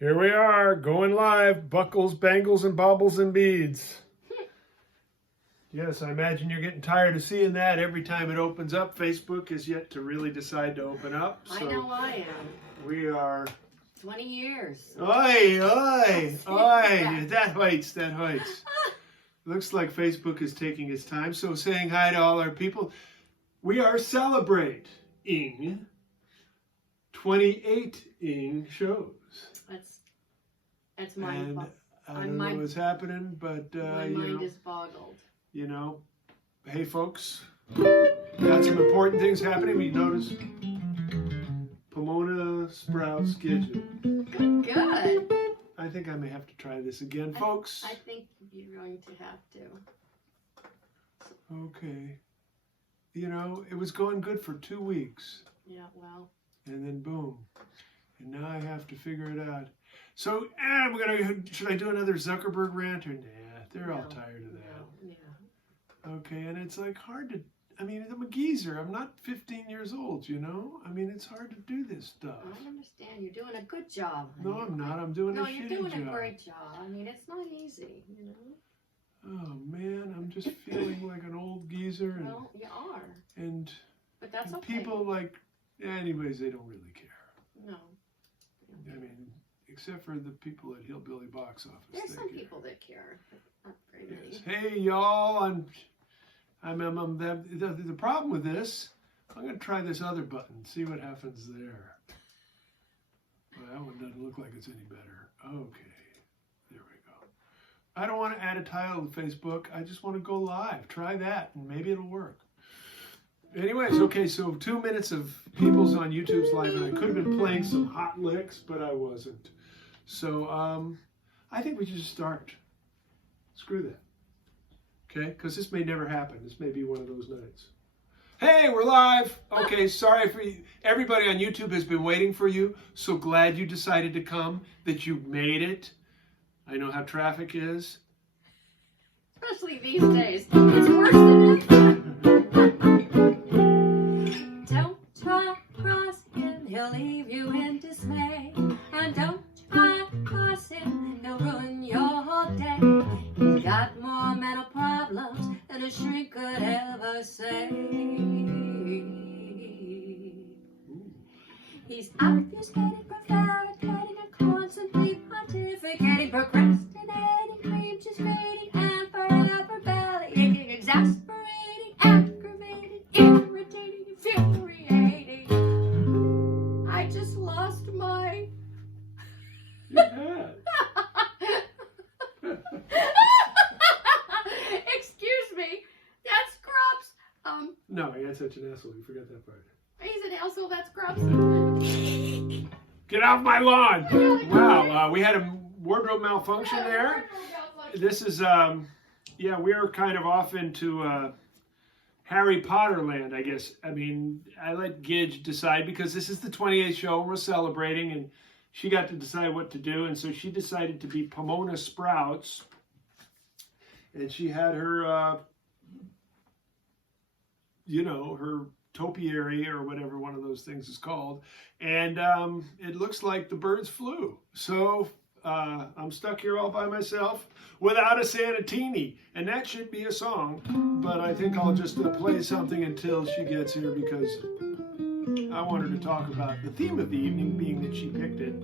Here we are, going live, buckles, bangles, and baubles and beads. Yes, I imagine you're getting tired of seeing that every time it opens up. Facebook is yet to really decide to open up. So I know I am. We are... 20 years. Oi, oi, oi. That hurts. Looks like Facebook is taking its time. So saying hi to all our people. We are celebrating 28 shows. That's my... And I don't know what's happening, but my mind is boggled. You know, hey folks, got some important things happening. We noticed Pomona Sprouts Kitchen. Good. I think I may have to try this again, folks. I think you're going to have to. Okay. You know, it was going good for 2 weeks. Yeah, well. And then boom. And now I have to figure it out. So, should I do another Zuckerberg rant or nah? They're all tired of that. Yeah. Okay, and it's like hard to, I mean, I'm a geezer. I'm not 15 years old, you know? I mean, it's hard to do this stuff. I understand. You're doing a good job. No, I'm not. I'm doing a shitty job. No, you're doing a great job. I mean, it's not easy, you know? Oh, man, I'm just feeling like an old geezer. And, well, you are. But that's okay. People like, anyways, they don't really care. No. I mean, except for the people at Hillbilly Box Office. There's some people that care. Not very many. Yes. Hey, y'all, the problem with this, I'm going to try this other button, see what happens there. Well, that one doesn't look like it's any better. Okay, there we go. I don't want to add a title to Facebook. I just want to go live. Try that, and maybe it'll work. Anyways, okay, so 2 minutes of people's on YouTube's live, and I could have been playing some hot licks, but I wasn't. So, I think we should just start. Screw that. Okay, because this may never happen. This may be one of those nights. Hey, we're live. Okay, sorry for you. Everybody on YouTube has been waiting for you. So glad you decided to come, that you made it. I know how traffic is. Especially these days. It's worse than ever. Don't try cross him, he'll leave you in dismay. And don't try cross him, he'll ruin your whole day. He's got more mental problems than a shrink could ever say. He's obfuscating, prevaricating, and constantly pontificating, procrastinating, cream cheese grating, and forever bellyaching, exasperating, aggravating, irritating, infuriating. I just lost my... Yeah. Excuse me, that's Grumps. No, you're such an asshole. You forgot that part. He's an asshole. That's Grumps. Get off my lawn! Wow, we had a wardrobe malfunction there. This is, yeah, we're kind of off into Harry Potter land, I guess. I mean, I let Gidge decide because this is the 28th show and we're celebrating, and she got to decide what to do, and so she decided to be Pomona Sprouts, and she had her, you know, her topiary or whatever one of those things is called, and it looks like the birds flew. So I'm stuck here all by myself without a Santa Tierney, and that should be a song, but I think I'll just play something until she gets here because I want her to talk about the theme of the evening, being that she picked it.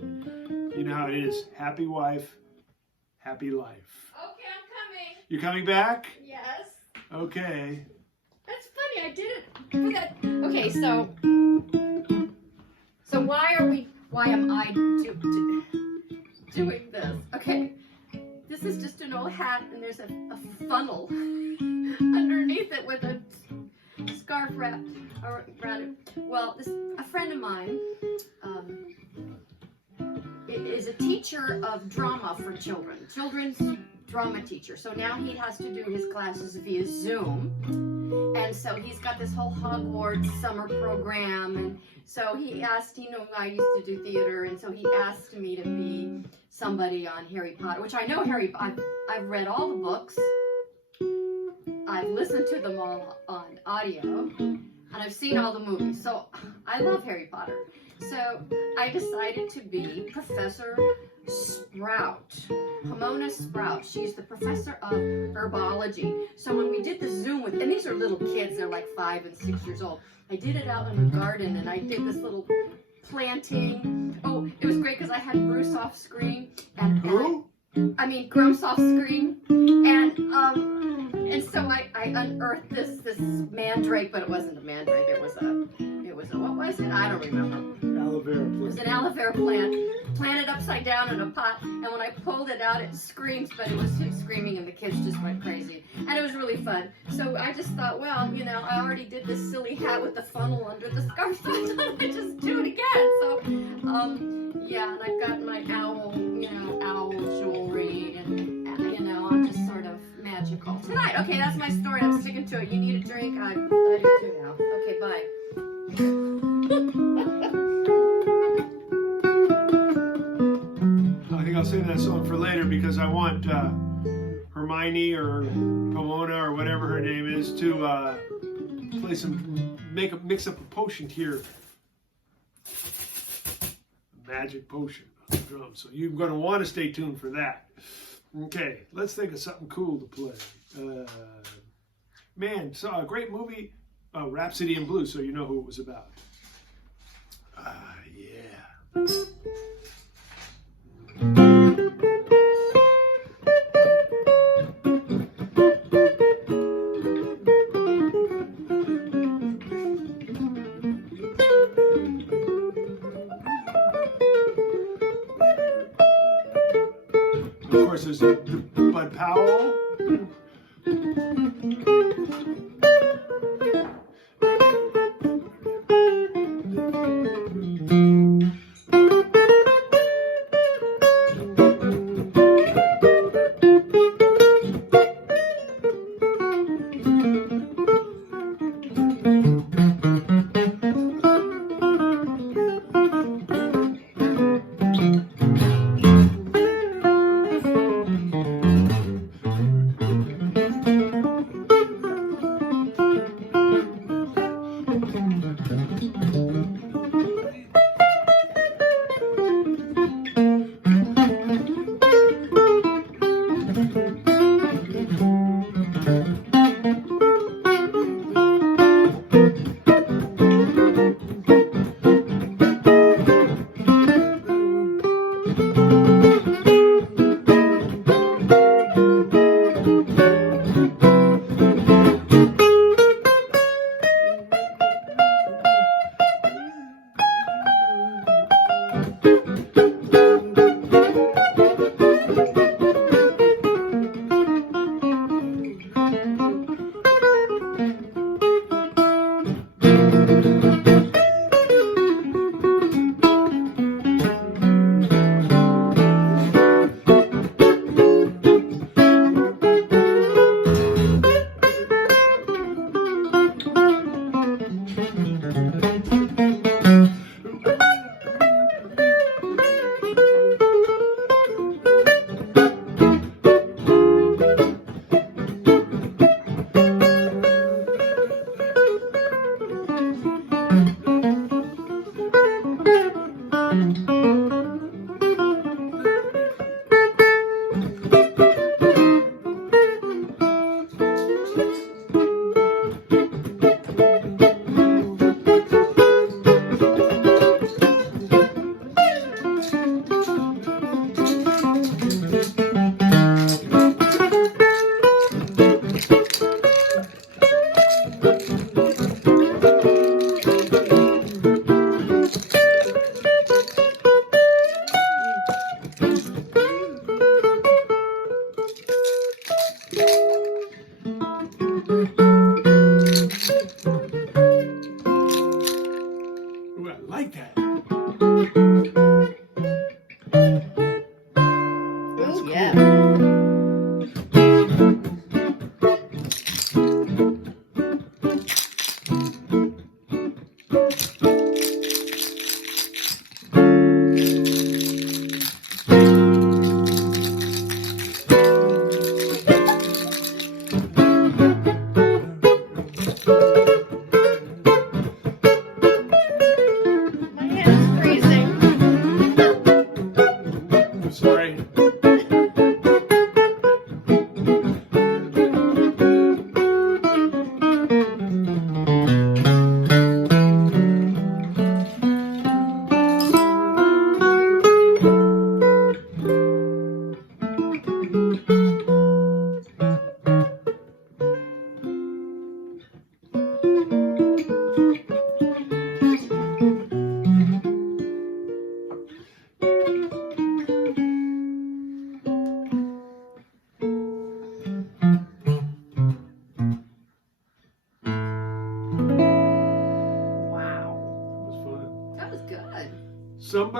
You know how it is. Happy wife, happy life. Okay, I'm coming. You coming back? Yes. Okay. That's funny. I did it for that. Okay, so why am I doing this? Okay, this is just an old hat, and there's a funnel underneath it with a scarf wrapped around it. Well, a friend of mine is a teacher of drama for children, children's drama teacher. So now he has to do his classes via Zoom. And so he's got this whole Hogwarts summer program. And so he asked, you know, I used to do theater, and so he asked me to be somebody on Harry Potter, which I know I've read all the books. I've listened to them all on audio, and I've seen all the movies. So I love Harry Potter. So I decided to be Professor Sprout. Pomona Sprout. She's the professor of herbology. So when we did the Zoom with, and these are little kids, they're like 5 and 6 years old. I did it out in the garden, and I did this little planting. Oh, it was great because I had Bruce off screen and Grumps off screen, and so I unearthed this mandrake, but it wasn't a mandrake. It was a what was it? I don't remember. Aloe vera plant. It was an aloe vera plant, planted upside down in a pot, and when I pulled it out, it screamed, but it was screaming, and the kids just went crazy, and it was really fun. So I just thought, well, you know, I already did this silly hat with the funnel under the scarf, so I thought I'd just do it again. So, yeah, and I've got my owl jewelry, and you know, I'm just sort of magical tonight. Okay, that's my story. I'm sticking to it. You need a drink? I do too now. Okay, bye. I think I'll save that song for later because I want Hermione or Pomona or whatever her name is to mix up a potion here. A magic potion on the drum. So you're going to want to stay tuned for that. Okay, let's think of something cool to play. Man, saw a great movie, Rhapsody in Blue, so you know who it was about. Yeah. Of course, there's Bud Powell.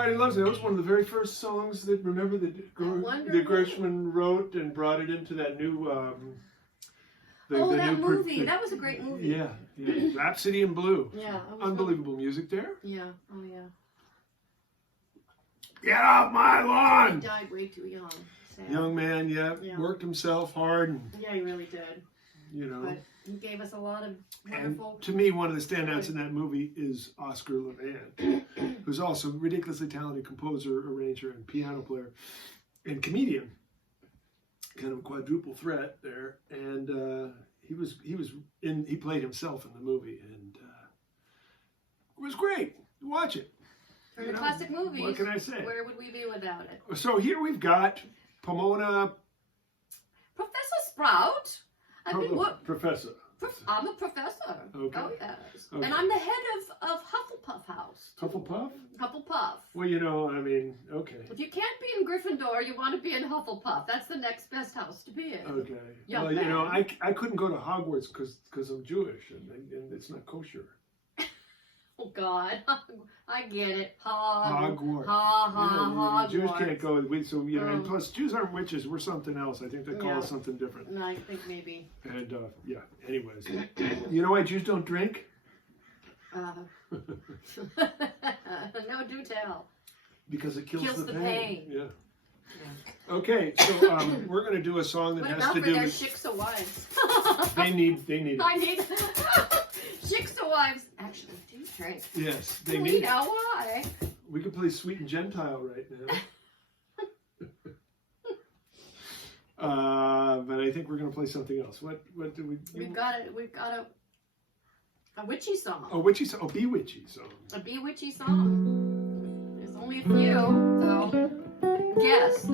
Everybody Loves Me. That was one of the very first songs that, remember, that Gershwin wrote and brought it into that new... that movie. That was a great movie. Yeah. Rhapsody in Blue. Yeah. Unbelievable music there. Yeah. Oh, yeah. Get off my lawn! He died way too young. Sad. Young man, worked himself hard. And, yeah, he really did. You know. But he gave us a lot of wonderful... And to me, one of the standouts in that movie is Oscar Levant, who's also a ridiculously talented composer, arranger, and piano player, and comedian. Kind of a quadruple threat there. And he played himself in the movie, and it was great. Watch it. From the classic movies. What can I say? Where would we be without it? So here we've got Pomona. Professor Sprout. Professor. I'm a professor. Okay. Oh, yes. Okay. And I'm the head of Hufflepuff House. Hufflepuff? Hufflepuff. Well, you know, I mean, okay. If you can't be in Gryffindor, you want to be in Hufflepuff. That's the next best house to be in. Okay. Young well, man. you know, I couldn't go to Hogwarts because I'm Jewish and it's not kosher. Oh, God. I get it. Hogwarts. Hogwarts. Jews Hogwarts. can't go. And plus, Jews aren't witches. We're something else. I think they call us something different. No, I think maybe. And, anyways. You know why Jews don't drink? No, do tell. Because it kills the pain. Yeah. Okay, so we're going to do a song that has to do with... What about for their shiksa wives? They need it. I need... Shiksa wives actually do drink. Yes, they We need know why. We could play Sweet and Gentile right now. But I think we're going to play something else. What do we... We've got a witchy song. Oh, witchy song. Oh, bewitchy song. A bewitchy song. There's only a few, so guess.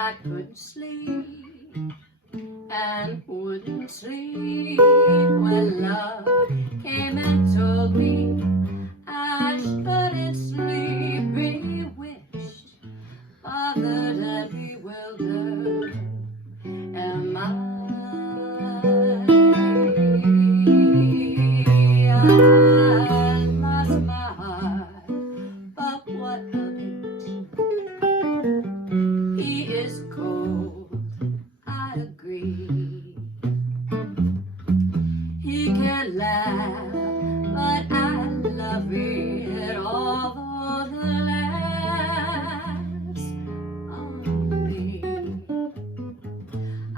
I couldn't sleep and wouldn't sleep when love came and told me I shouldn't sleep. Bewitched, bothered and bewildered am I lost my heart, but what of it? He is cold, I agree. He can laugh, but I love it. Although the laughs on me,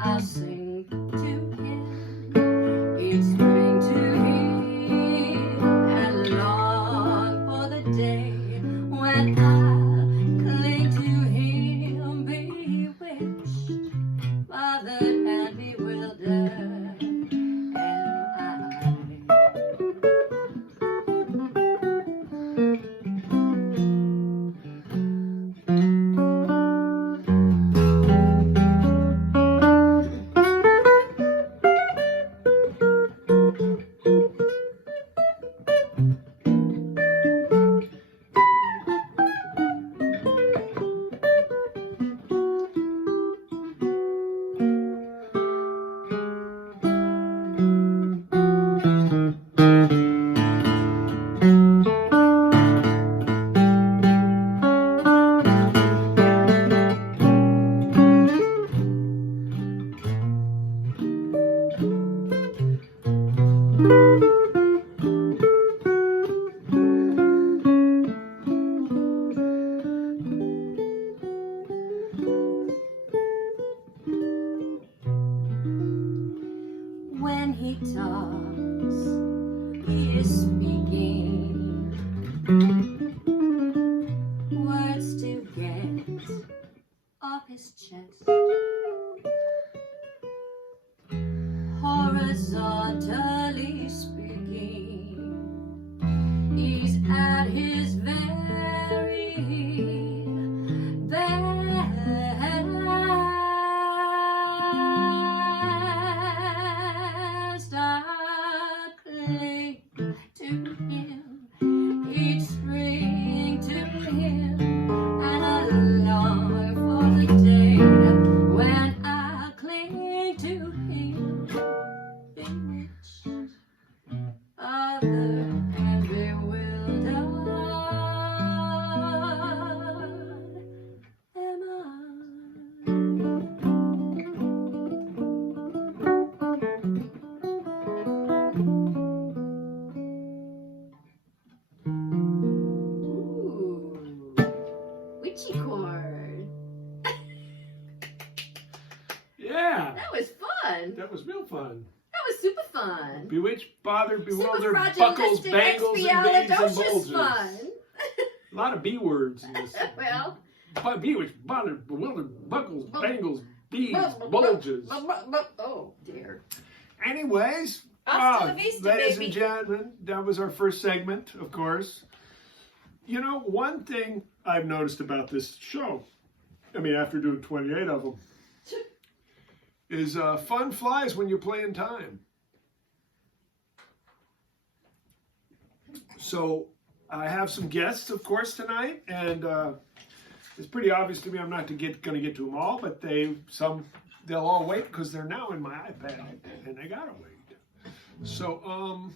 I'll sing to him each spring to him and long for the day when I'll cling to him, bewitched, bothered and bewildered am I. of his chest. Horizontally speaking, he's at his very best. I cling to him, each spring to him, and I long for the day when I cling to him, bewitched, other and bewildered am I. Ooh, witchy chord. Yeah, That was fun. that was real fun. That was super fun. Bewitched, bothered, bewildered, buckles, Superfragilistic, bangles, and bees and expialidocious bulges. fun. A lot of B words in this. Well, Bewitched, bothered, bewildered, buckles, bangles, bees, bu- bulges. oh dear. Anyways, Hasta la vista, ladies baby. and gentlemen, that was our first segment, of course. You know, one thing I've noticed about this show, I mean, after doing 28 of them, is fun flies when you're playing time. So I have some guests, of course, tonight, and it's pretty obvious to me I'm not going to get to them all, but they'll all wait because they're now in my iPad, and they gotta wait. So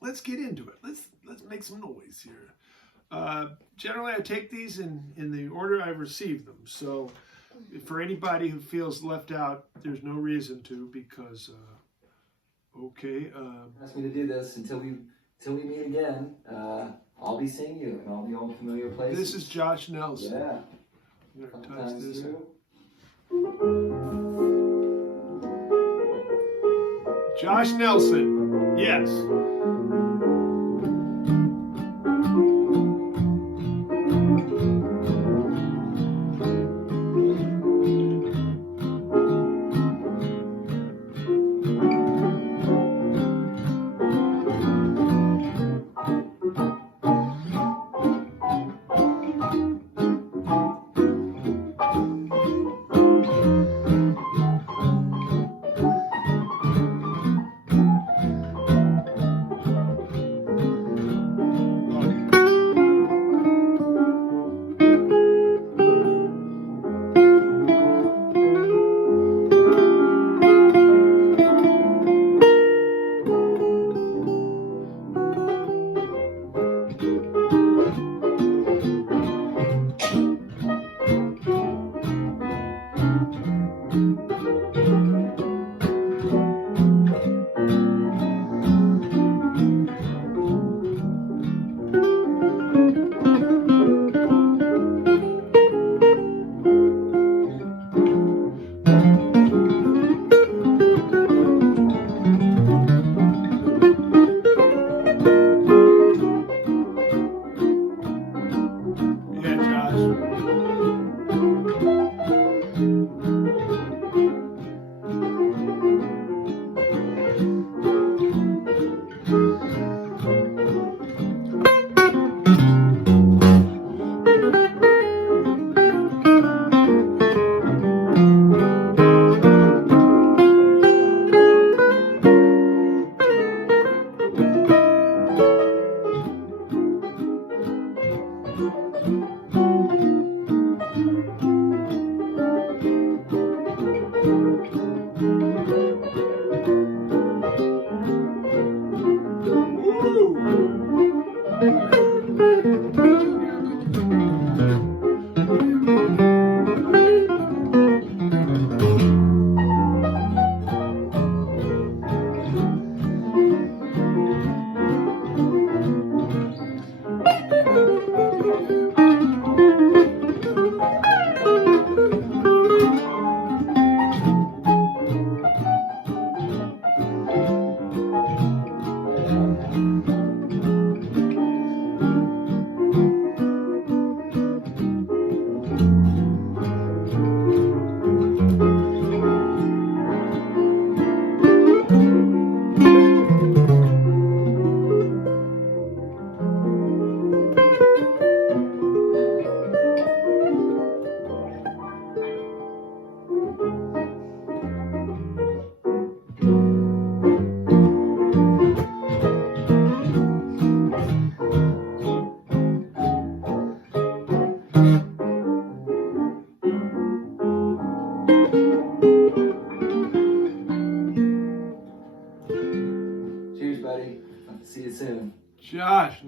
let's get into it. Let's make some noise here. Generally, I take these in the order I received them. So for anybody who feels left out, there's no reason to, because okay. Ask me to do this until we meet again. I'll be seeing you in all the old familiar places. This is Josh Nelson. Yeah. I'm gonna touch Sometimes this. too. Josh Nelson. Yes.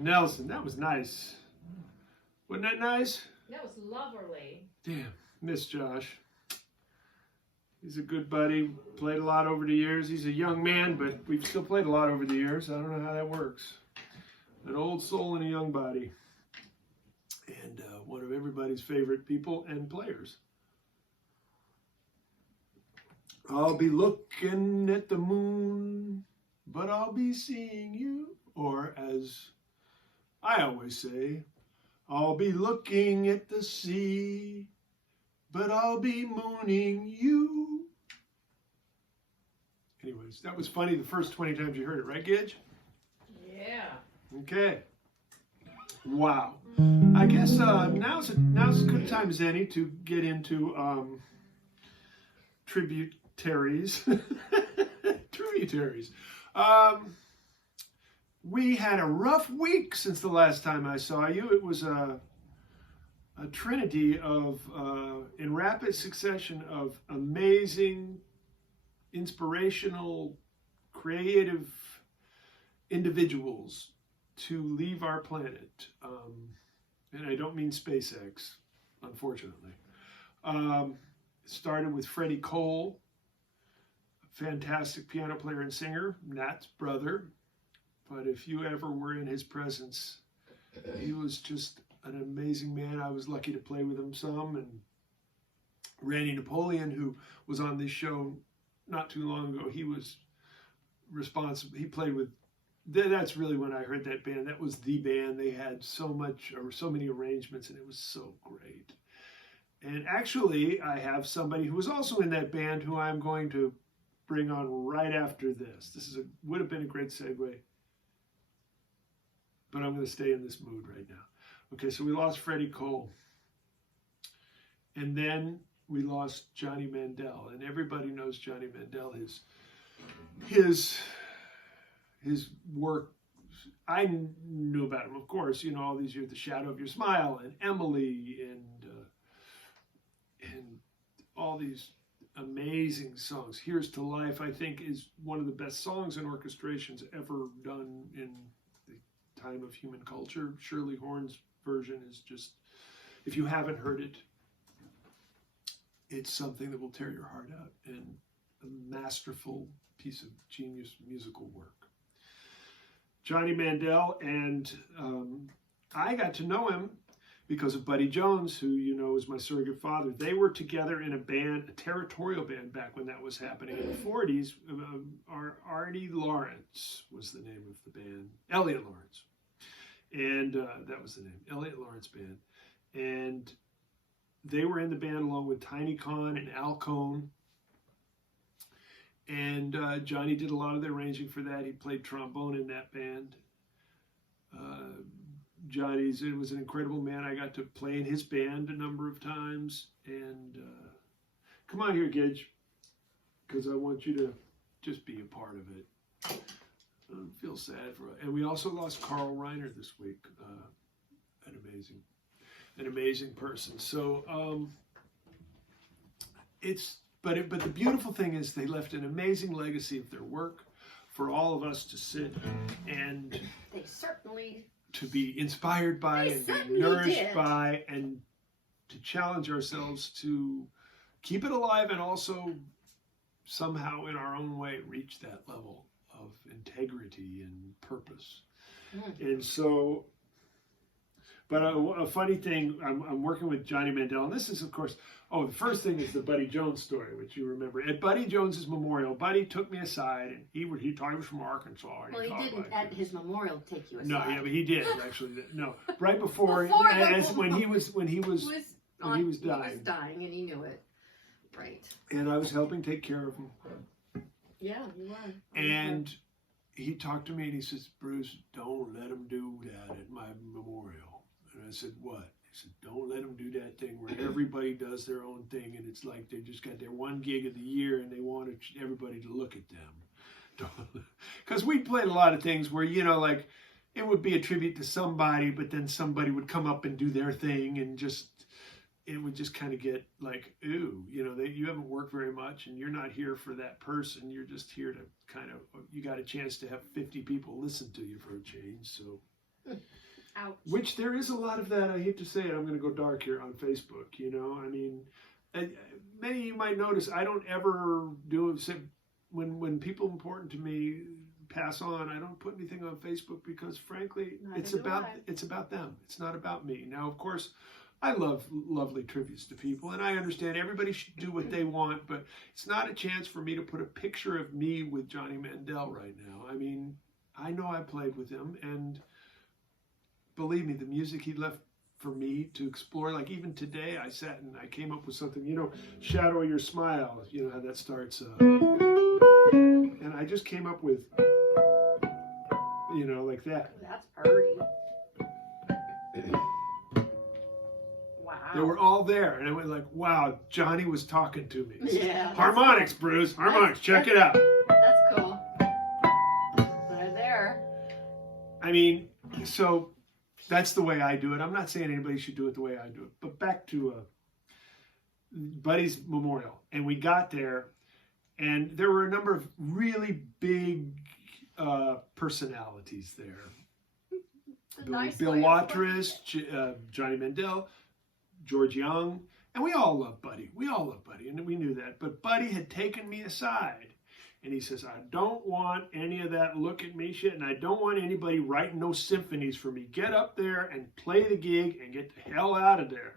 Nelson, that was nice. Wasn't that nice? That was lovely. Damn, miss Josh. He's a good buddy. Played a lot over the years. He's a young man, but we've still played a lot over the years. I don't know how that works. An old soul in a young body. And one of everybody's favorite people and players. I'll be looking at the moon, but I'll be seeing you. Or as I always say, I'll be looking at the sea, but I'll be mooning you. Anyways, that was funny the first 20 times you heard it, right, Gidge? Yeah. Okay. Wow. I guess now's as good a time as any to get into tributaries. Tributaries. We had a rough week since the last time I saw you. It was a trinity of, in rapid succession, of amazing, inspirational, creative individuals to leave our planet. And I don't mean SpaceX, unfortunately. Started with Freddie Cole, a fantastic piano player and singer, Nat's brother. But if you ever were in his presence, he was just an amazing man. I was lucky to play with him some. And Randy Napoleon, who was on this show not too long ago, he was responsible. He played with, that's really when I heard that band. That was the band. They had so much, or so many arrangements, and it was so great. And actually, I have somebody who was also in that band who I'm going to bring on right after this. This would have been a great segue. But I'm going to stay in this mood right now. Okay, so we lost Freddie Cole. And then we lost Johnny Mandel. And everybody knows Johnny Mandel. His work, I knew about him, of course, you know, all these years, The Shadow of Your Smile, and Emily, and all these amazing songs. Here's to Life, I think, is one of the best songs and orchestrations ever done in time of human culture. Shirley Horn's version is just, if you haven't heard it, it's something that will tear your heart out, and a masterful piece of genius musical work. Johnny Mandel, and I got to know him because of Buddy Jones, who you know is my surrogate father. They were together in a band, a territorial band, back when that was happening in the 40s. Artie Lawrence was the name of the band. Elliot Lawrence. And that was the name, Elliot Lawrence Band. And they were in the band along with Tiny Khan and Al Cohn. And Johnny did a lot of the arranging for that. He played trombone in that band. It was an incredible man. I got to play in his band a number of times. And come on here, Gidge, because I want you to just be a part of it. I feel sad for it. And we also lost Carl Reiner this week. An amazing person. So but the beautiful thing is they left an amazing legacy of their work for all of us to sit and They certainly to be inspired by and be nourished by, and to challenge ourselves to keep it alive and also somehow in our own way reach that level of integrity and purpose. And so, but a funny thing, I'm working with Johnny Mandel, and this is, of course, the first thing is the Buddy Jones story, which you remember. At Buddy Jones's memorial, Buddy took me aside, and he was from Arkansas. Well, he didn't at his memorial take you aside. No, yeah, but he did actually. No, right before when he was dying. He was dying, and he knew it. Right. And I was helping take care of him. Yeah, you were. And he talked to me and he says, Bruce, don't let him do that at my memorial. And I said, what? He said, don't let them do that thing where everybody does their own thing and it's like they just got their one gig of the year and they want everybody to look at them. Because we played a lot of things where, you know, like it would be a tribute to somebody, but then somebody would come up and do their thing and it would just kind of get like, ooh, you know, you haven't worked very much and you're not here for that person. You're just here to kind of, you got a chance to have 50 people listen to you for a change. So Ouch. Which there is a lot of that. I hate to say it. I'm going to go dark here on Facebook. You know, I mean, many of you might notice I don't ever do when people important to me pass on. I don't put anything on Facebook because, frankly, it's about them. It's not about me. Now, of course, I love lovely tributes to people, and I understand everybody should do what they want, but it's not a chance for me to put a picture of me with Johnny Mandel right now. I mean, I know I played with him, and believe me, the music he left for me to explore, like even today, I sat and I came up with something, you know, Shadow Your Smile, you know how that starts, and I just came up with, you know, like that. That's pretty. Wow. They were all there, and I went like, wow, Johnny was talking to me. Yeah. Harmonics, Cool. Bruce, harmonics, check it out. That's cool. Right there. I mean, so that's the way I do it. I'm not saying anybody should do it the way I do it, but back to Buddy's memorial, and we got there, and there were a number of really big personalities there. Bill Watrous, Johnny Mandel, George Young, and we all love Buddy. We all love Buddy, and we knew that. But Buddy had taken me aside, and he says, I don't want any of that look at me shit, and I don't want anybody writing no symphonies for me. Get up there and play the gig and get the hell out of there.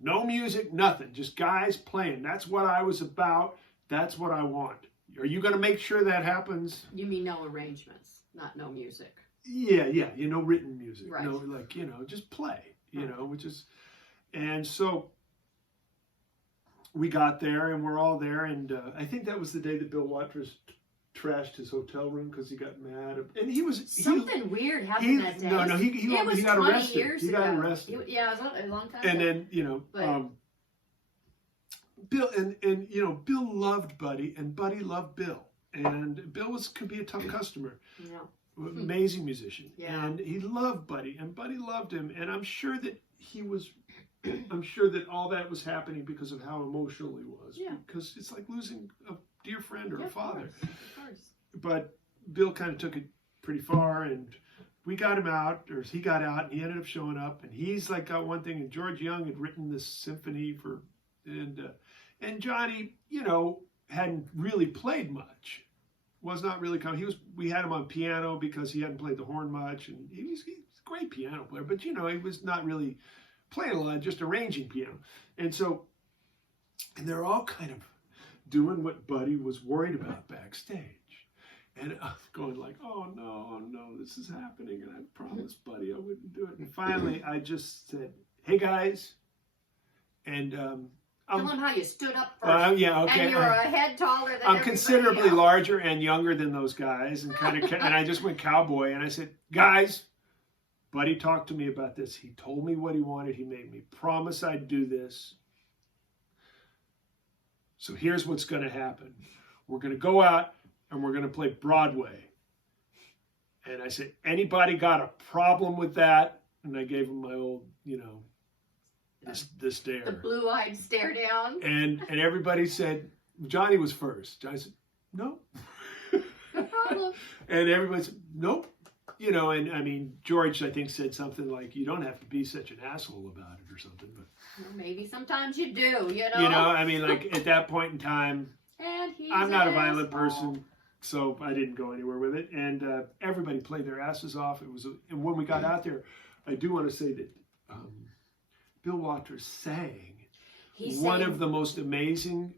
No music, nothing. Just guys playing. That's what I was about. That's what I want. Are you going to make sure that happens? You mean no arrangements, not no music. Yeah, you know, written music. Right. No, like, you know, just play, you know, which is, and so we got there and we're all there. And I think that was the day that Bill Watrous trashed his hotel room because he got mad. And he was... Something weird happened that day. No, he got arrested. He got arrested. Yeah, it was a long time and ago. then, you know, Bill, and you know, Bill loved Buddy and Buddy loved Bill. And Bill could be a tough customer. Yeah. Amazing musician. Yeah. And he loved Buddy and Buddy loved him. And I'm sure that I'm sure that all that was happening because of how emotional he was. Yeah. Because it's like losing a dear friend or a father. Of course. But Bill kind of took it pretty far, and we got him out, or he got out, and he ended up showing up, and he's like got one thing, and George Young had written this symphony and Johnny, you know, hadn't really played much. Was not really coming. We had him on piano because he hadn't played the horn much, and he's a great piano player, but you know, he was not really playing a lot, just arranging piano. And so, and they're all kind of doing what Buddy was worried about backstage. And I'm going like, oh no, this is happening. And I promised Buddy I wouldn't do it. And finally, I just said, hey guys, and Tell them how you stood up first. Yeah, okay. And you're a head taller than I'm considerably else. larger and younger than those guys, and and I just went cowboy, and I said, guys, Buddy talked to me about this. He told me what he wanted. He made me promise I'd do this. So here's what's going to happen. We're going to go out and we're going to play Broadway. And I said, anybody got a problem with that? And I gave him my old, you know, this stare. The blue-eyed stare down. And everybody said, Johnny was first. Johnny said, no. No problem. And everybody said, nope. You know, and I mean, George, I think, said something like, you don't have to be such an asshole about it or something. But Well, maybe sometimes you do, you know. you know, I mean, like at that point in time, And he's I'm not a an violent asshole. person, so I didn't go anywhere with it. And everybody played their asses off. And when we got out there, I do want to say that Bill Watrous sang one of the most amazing,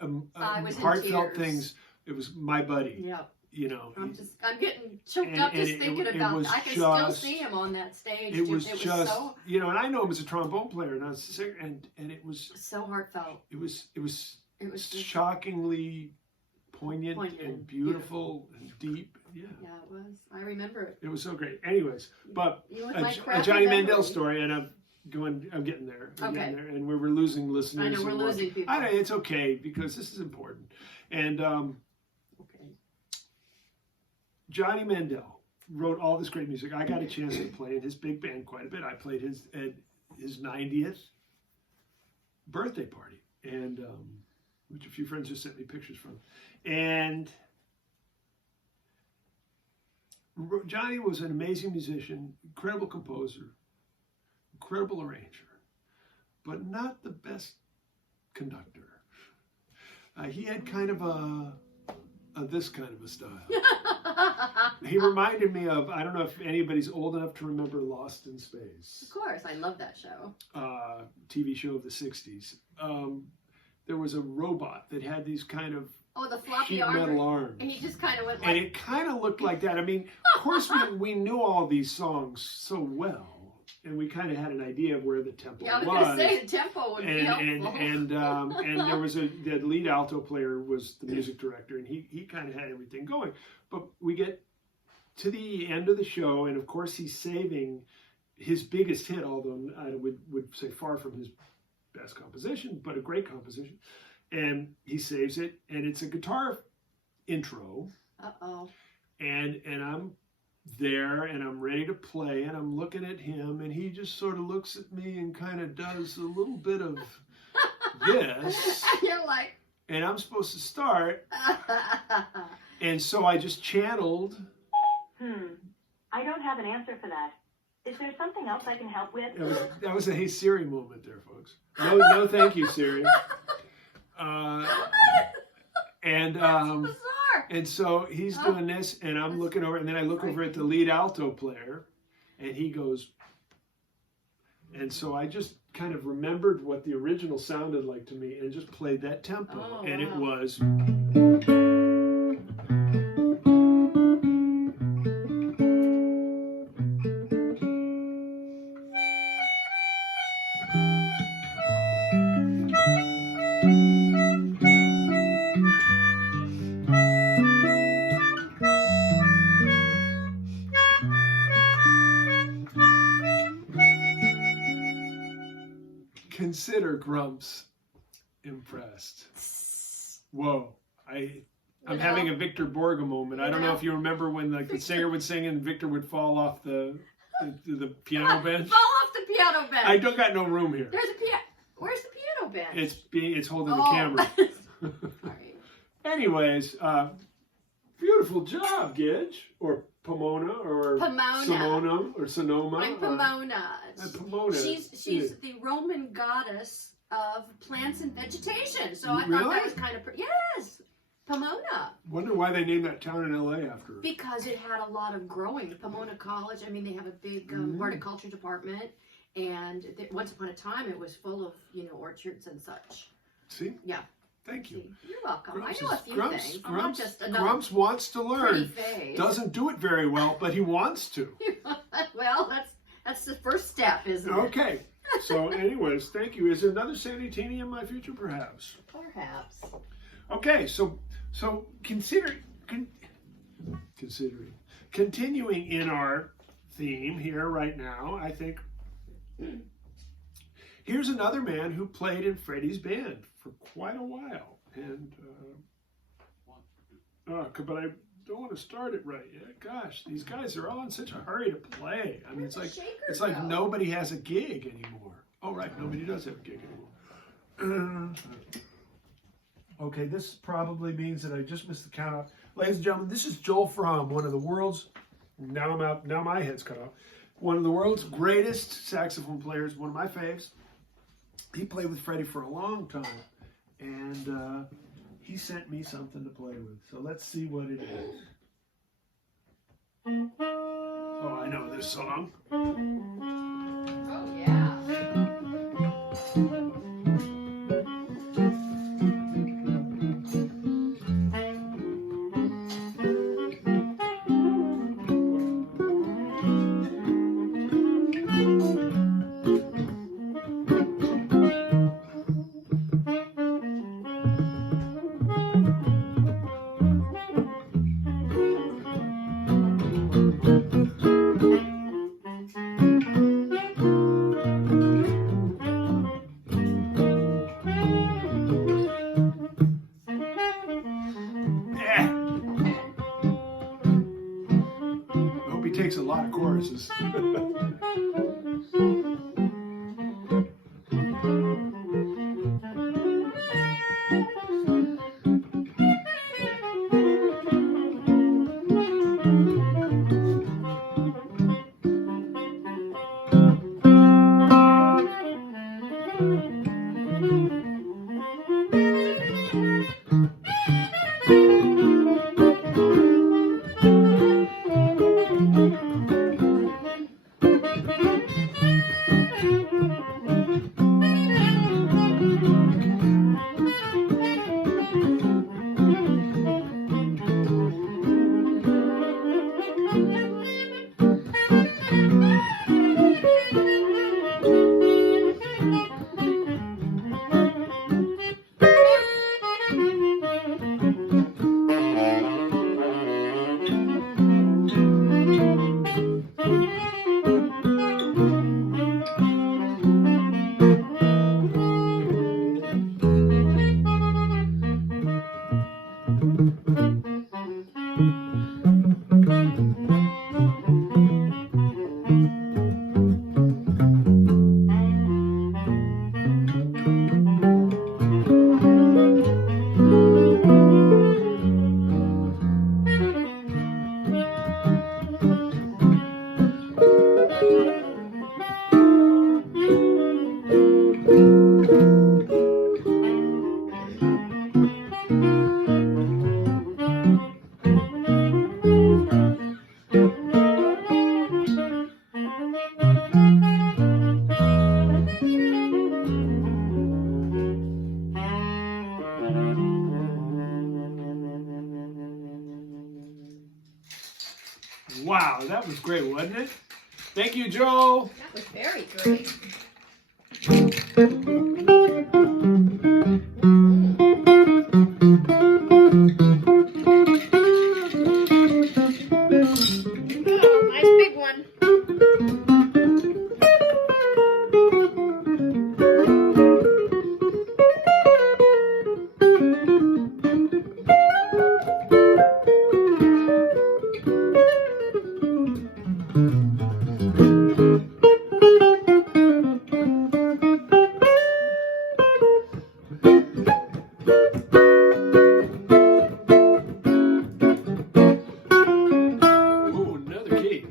I was in heartfelt tears. things. It was My Buddy. Yeah. You know, I'm getting choked and- up and just it- thinking it about was it. I can still just- see him on that stage. it was just just, you know, and I know him as a trombone player, and I was a singer, and it was so heartfelt. it was It was just, shockingly poignant Poignant, and beautiful and deep. Yeah, yeah, it was. I remember it. it was so great. Anyways, but You with a, my a crappy Johnny memory. Mandel story, and I'm getting there. I'm getting there, and we were losing listeners. I know we're and losing people. I know it's okay because this is important. And Okay. Johnny Mandel wrote all this great music. I got a chance to play in his big band quite a bit. I played his 90th birthday party, and which a few friends just sent me pictures from. And Johnny was an amazing musician, incredible composer, incredible arranger, but not the best conductor. He had kind of this kind of a style. He reminded me of, I don't know if anybody's old enough to remember Lost in Space. Of course, I love that show. TV show of the 60s. There was a robot that had these kind of The floppy sheet metal arms. And he just kind of went like... And it kind of looked like that. I mean, of course we knew all these songs so well. And we kind of had an idea of where the tempo Yeah, I was was. going to say the tempo would be helpful. And there was the lead alto player was the music director, and he kind of had everything going. But we get to the end of the show, and of course he's saving his biggest hit, although I would say far from his best composition, but a great composition. And he saves it, and it's a guitar intro. Uh-oh. And I'm there, and I'm ready to play, and I'm looking at him, and he just sort of looks at me and kind of does a little bit of this. You're like... And I'm supposed to start. And so I just channeled. I don't have an answer for that. Is there something else I can help with? That was a Hey Siri moment there, folks. No thank you, Siri. And so he's doing this, and I'm looking over, and then I look over at the lead alto player, and he goes, and so I just kind of remembered what the original sounded like to me, and just played that tempo, and it was. Consider Grumps impressed. Whoa. I'm having a Victor Borge moment. I don't know if you remember when the singer would sing and Victor would fall off the piano bench. Fall off the piano bench. I don't got no room here. There's a piano. Where's the piano bench? It's holding the camera. Sorry. Anyways, beautiful job, Gidge. Or Pomona, or Simona, or Sonoma. I'm Pomona. Pomona. She's the Roman goddess of plants and vegetation. So I Really? thought that was kind of yes, Pomona. Wonder why they named that town in L.A. after her. Because it had a lot of growing. Pomona College. I mean, they have a big horticulture department, and once upon a time, it was full of orchards and such. See? Yeah. Thank you. You're welcome. Grumps I know a few things. I'm not just another Grumps wants to learn. pretty face. Doesn't do it very well, but he wants to. Well, that's the first step, isn't it? Okay. So, anyways, thank you. Is there another Sandy Tierney in my future, perhaps? Perhaps. Okay. So continuing in our theme here right now, I think here's another man who played in Freddie's band for quite a while, and but I don't want to start it right yet. Gosh, these guys are all in such a hurry to play. I mean, it's like nobody has a gig anymore. Oh, right, nobody does have a gig anymore. Okay, this probably means that I just missed the count off. Ladies and gentlemen, this is Joel Frahm, one of the world's, now my head's cut off, one of the world's greatest saxophone players, one of my faves. He played with Freddie for a long time, and he sent me something to play with. So let's see what it is. Oh, I know this song. Oh, yeah. Takes a lot of choruses. Wow, that was great, wasn't it? Thank you, Joe. That was very great. Oh, nice big one. Ooh, another key.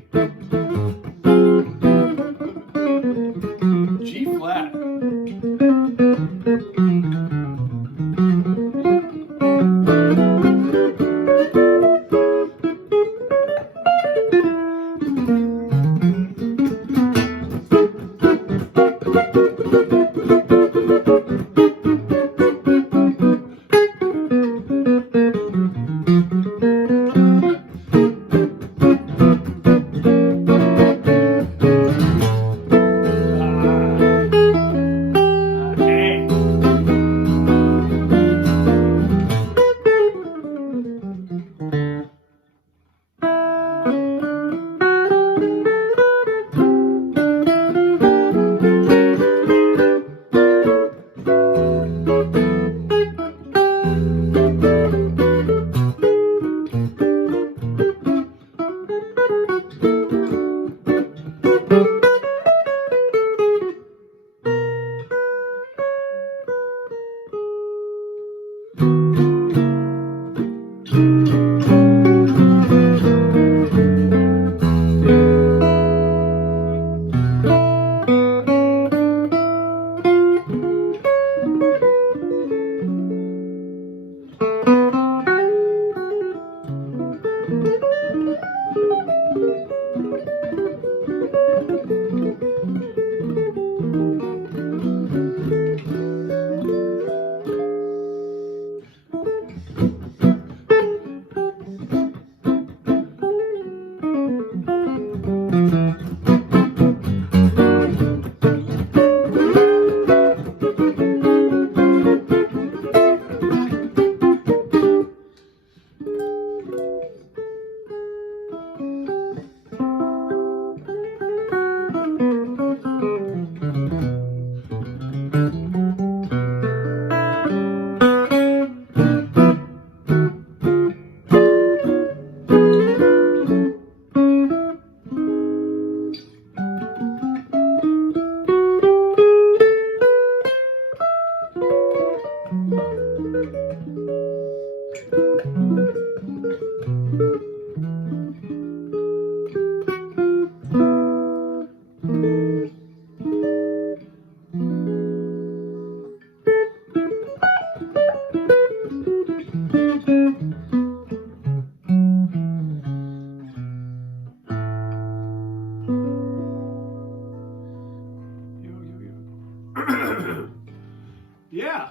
G flat. Hey. Yeah.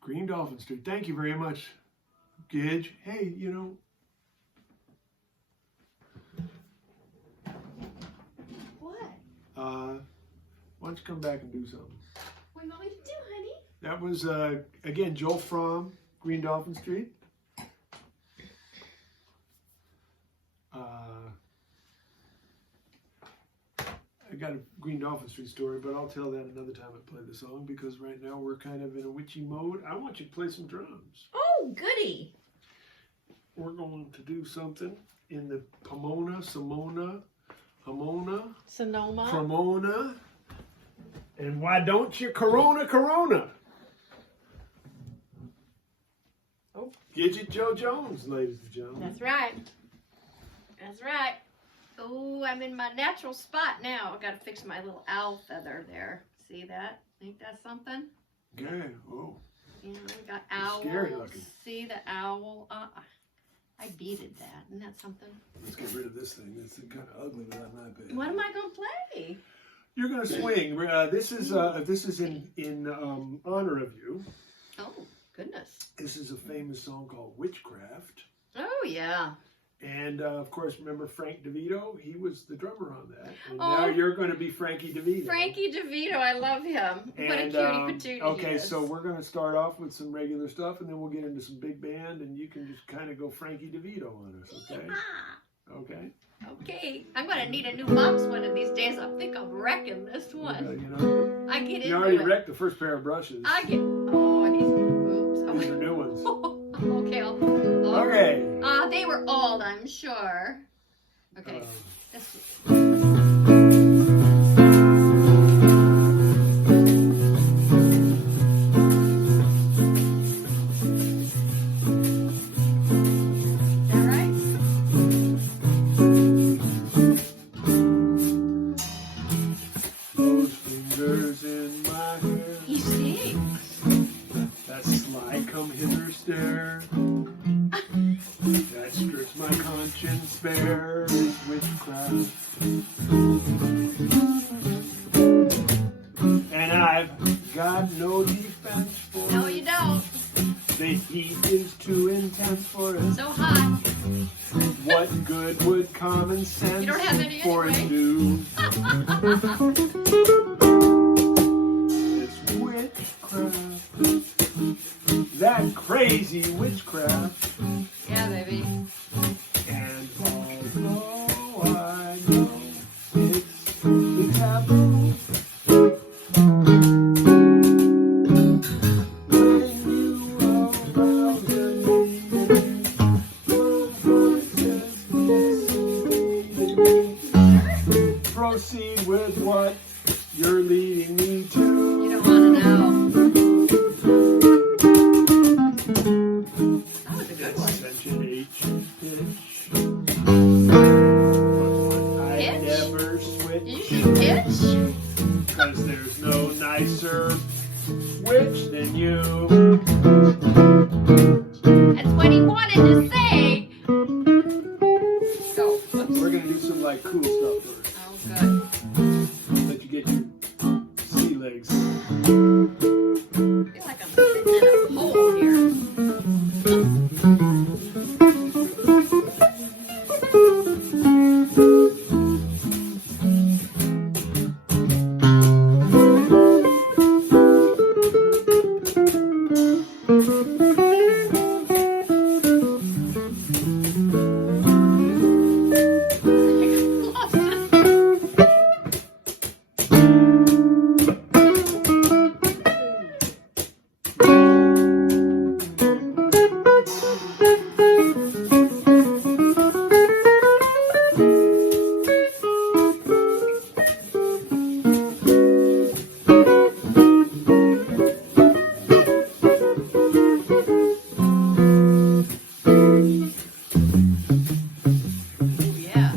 Green Dolphin Street. Thank you very much, Gidge. Hey, you know. What? Why don't you come back and do something? What do you want me to do, honey? That was, again, Joel Frahm, Green Dolphin Street. I got a Green Dolphin Street story, but I'll tell that another time I play the song, because right now we're kind of in a witchy mode. I want you to play some drums. Oh, goody. We're going to do something in the Pomona, Sonoma, and why don't you Corona? Oh. Gidget Joe Jones, ladies and gentlemen. That's right. That's right. Oh, I'm in my natural spot now. I've got to fix my little owl feather there. See that? Think that's something? Okay. Oh. You know, we got owls. Scary looking. See the owl? I beaded that. Isn't that something? Let's get rid of this thing. It's kind of ugly without my bed. What am I going to play? You're gonna swing. This is in honor of you. Oh. Goodness. This is a famous song called Witchcraft. Oh, yeah. And of course, remember Frank DeVito? He was the drummer on that. And Oh. now you're going to be Frankie DeVito. Frankie DeVito, I love him. What a And, cutie patootie okay, he is. so we're going to start off with some regular stuff, and then we'll get into some big band, and you can just kind of go Frankie DeVito on us, okay? Ah, Okay. okay. I'm going to need a new box one of these days. I think I'm wrecking this one. You know, I get into you already it. wrecked the first pair of brushes. I get. Oh, oops. These are new ones. Okay. Okay. They were old, I'm sure. Okay. This. Those fingers in my hair. He sings. That sly come hither stare. That strips my conscience bare. It's witchcraft. And I've got no defense for No, it. you don't. The heat is too intense for it. So hot. What good would common sense You don't have any for it anyway. do? It's witchcraft. That crazy witchcraft. Yeah, baby. And although I know it's taboo, when you around me, my voice is misleading. Proceed with what you're leading me to. You don't want to know. That was a good one. Such an ancient pitch. I Pitch? never Did you switch. say pitch? Cause there's no nicer witch than you. That's what he wanted to say. So, whoops. We're gonna do some like cool stuff first. Oh, good. Let you get your sea legs. I feel like I'm sitting in a hole here. Oh, yeah.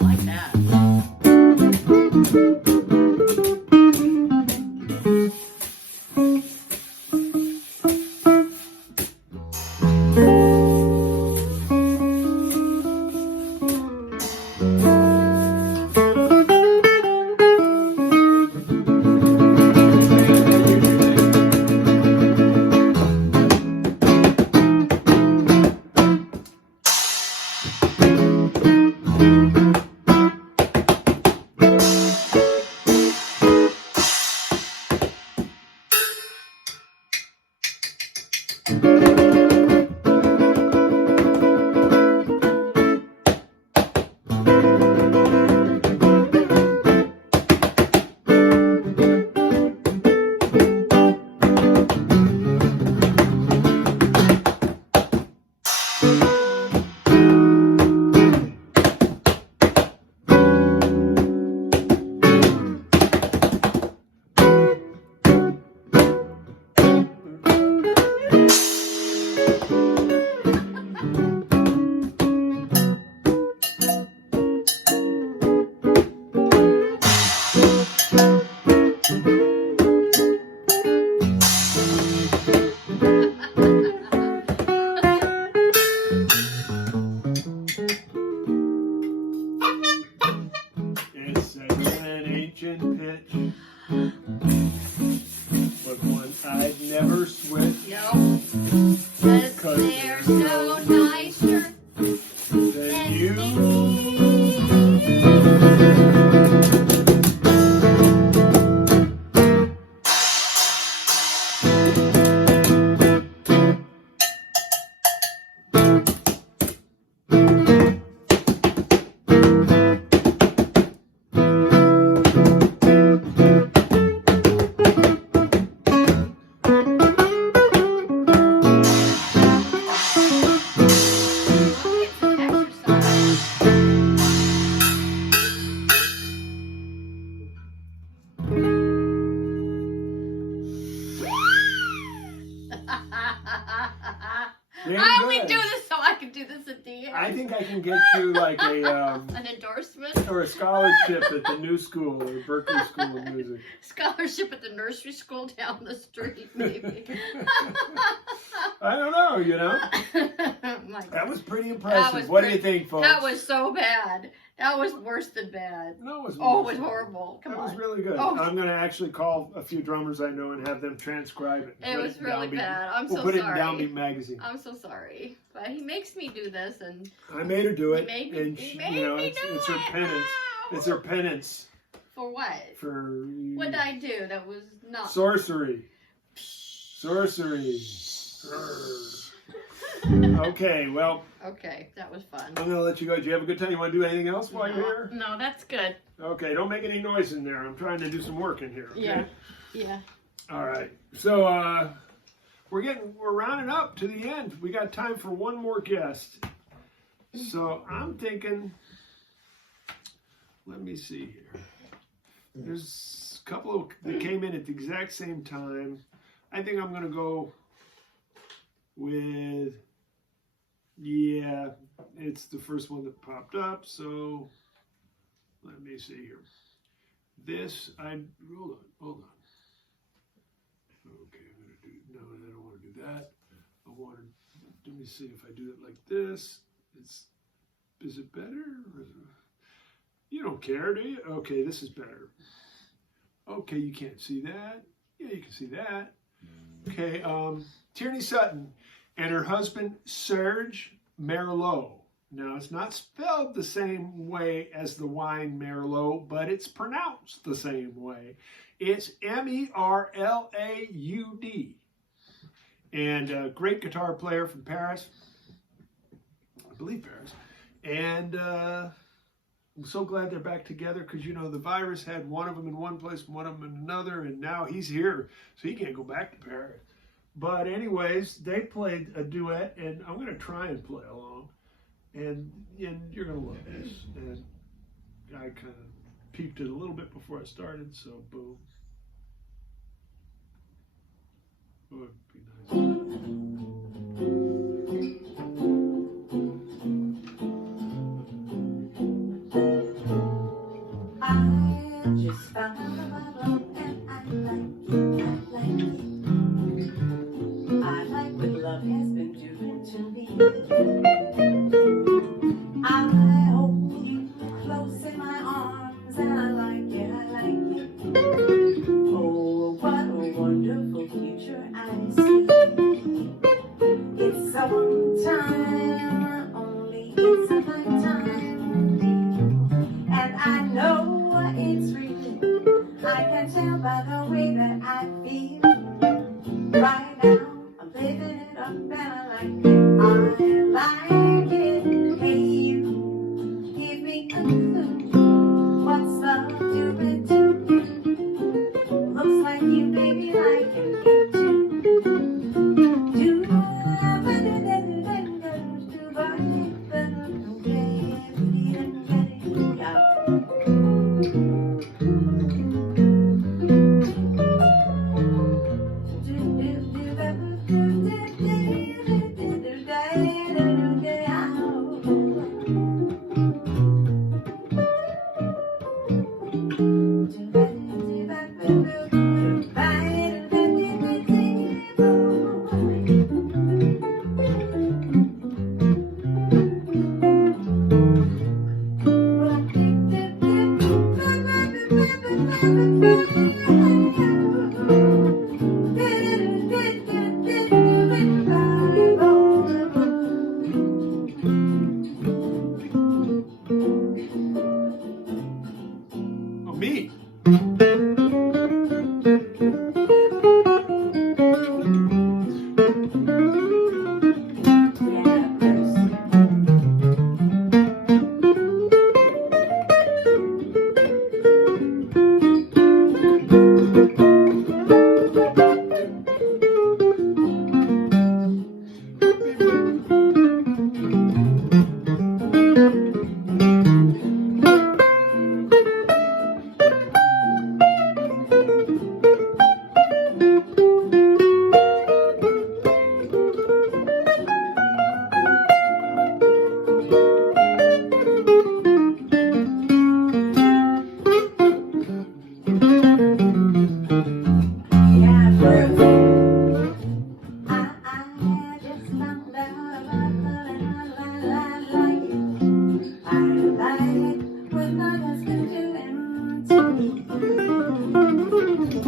I like that. It's such an ancient pitch. But one I'd never switch No. Cause they're so nicer than you. I only do this so I can do this at the end. I think I can get you like An endorsement? or a scholarship at the new school or Berkeley School of Music. Scholarship at the nursery school down the street, maybe. I don't know, you know. My That was pretty That impressive. was What do you pretty- think, folks? That was so bad. That was worse than bad. No, it was. Oh, it was horrible. Come That was on. really good. Oh. I'm going to actually call a few drummers I know and have them transcribe it. It Put was in really Downbeat- bad. I'm We'll so put it in sorry. Downbeat magazine. I'm so sorry. But he makes me do this, and I made her do he it, made me, and he she, made you know, me it's do her it. penance. Ow! It's her penance For what? for What did I do that was not... sorcery. Sorcery. Okay, well, Okay, that was fun. I'm going to let you go. Did you have a good time? You want to do anything else while you're here? No, that's good. Okay, don't make any noise in there. I'm trying to do some work in here. Okay? Yeah. Yeah. All right. So we're rounding up to the end. We got time for one more guest. So I'm thinking, let me see here. There's a couple of that came in at the exact same time. I think I'm gonna go with, yeah, it's the first one that popped up. So let me see here. Hold on. Okay, I'm gonna do, no, I don't want to do that. Let me see if I do it like this. Is it better? You don't care, do you? Okay, this is better. Okay, you can't see that. Yeah, you can see that. Okay, Tierney Sutton and her husband, Serge Merlaud. Now, it's not spelled the same way as the wine Merlot, but it's pronounced the same way. It's Merlaud. And a great guitar player from Paris. I believe Paris. And I'm so glad they're back together because, you know, the virus had one of them in one place and one of them in another, and now he's here, so he can't go back to Paris. But anyways, they played a duet, and I'm going to try and play along. And you're going to love this. And I kind of peeped it a little bit before I started, so boom. Oh, it'd be I just found a bottle and I like it. I like what love has been doing to me. I hold you close in my arms and I like it. Oh, what a wonderful future I see. It's summertime, only it's a fun time. And I know it's real. I can tell by the way that I feel. Right now, I'm living it up and I like it. I like it. Hey, you give me a clue. What's love doing to you? Looks like you, baby, like it too. Do Me. Yeah, Bruce. Yeah, Bruce. I just found out about love and I like it. I like what my husband doing too.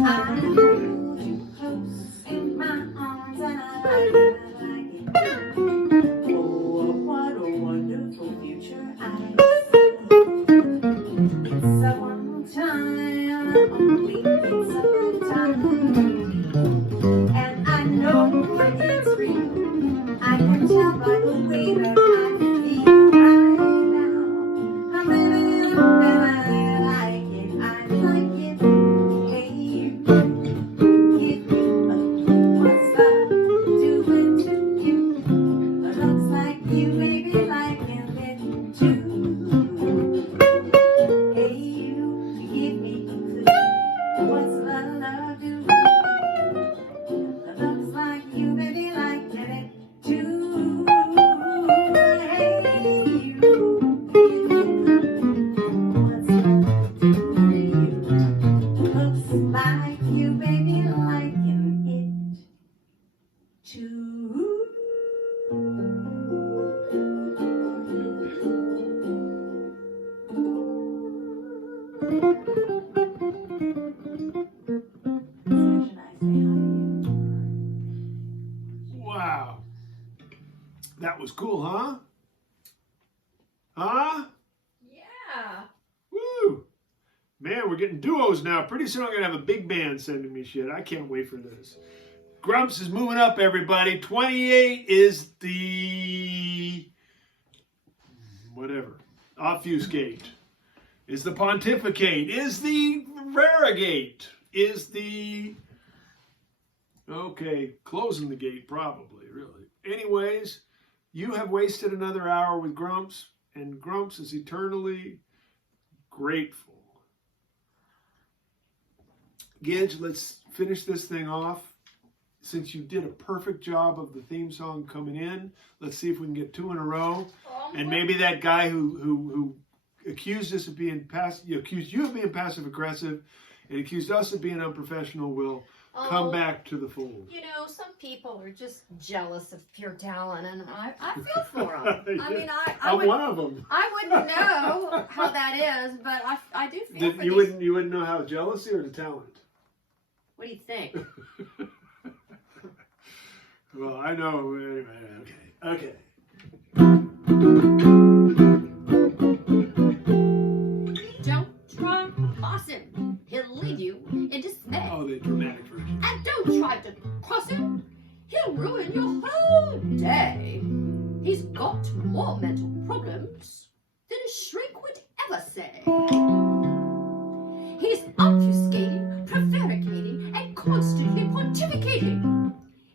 I hold you close in my arms and I like it. Oh, what a wonderful future I see. It's a one time, only it's a one time. And I know it's real. I can tell by the way that I feel right now. I'm living it up and I like it. I like it. Hey, you give me what's love doing to you? Looks like you baby liking it too. Hey, you give me what's love doing? Looks like you baby liking it too. Hey, you what's love doing? Looks like you baby liking it too. Should I say hi to you? Wow. That was cool, huh? Huh? Yeah. Woo! Man, we're getting duos now. Pretty soon I'm going to have a big band sending me shit. I can't wait for this. Grumps is moving up, everybody. 28 is the... whatever. Obfuscate. Is the pontificate. Is the varigate. Is the... okay, closing the gate probably, really. Anyways, you have wasted another hour with Grumps, and Grumps is eternally grateful. Gidge, let's finish this thing off. Since you did a perfect job of the theme song coming in, let's see if we can get 2 in a row. And maybe that guy who accused us of being accused you of being passive aggressive and accused us of being unprofessional will come back to the fold. You know, some people are just jealous of pure talent, and I feel for them. I mean, I'm one of them. I wouldn't know how that is, but I do feel for You these. wouldn't know how jealousy or the talent? What do you think? Well, I know. Anyway, okay. Don't try to cross him. He'll leave you in dismay. Oh, the dramatic version. And don't try to cross him. He'll ruin your whole day. He's got more mental problems than a shrink would ever say. He's obfuscating, prevaricating, and constantly pontificating.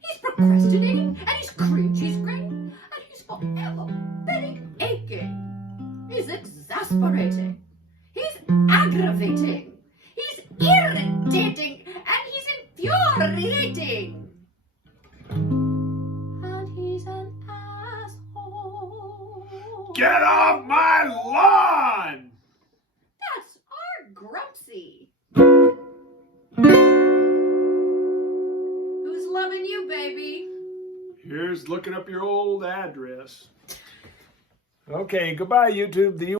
He's procrastinating, and he's cream cheese grating, and he's forever belly aching. He's exasperating. He's aggravating. He's irritating, and he's infuriating. And he's an asshole. Get off my lawn! That's our Grumpsy. Who's loving you, baby? Here's looking up your old address. Okay, goodbye, YouTube. The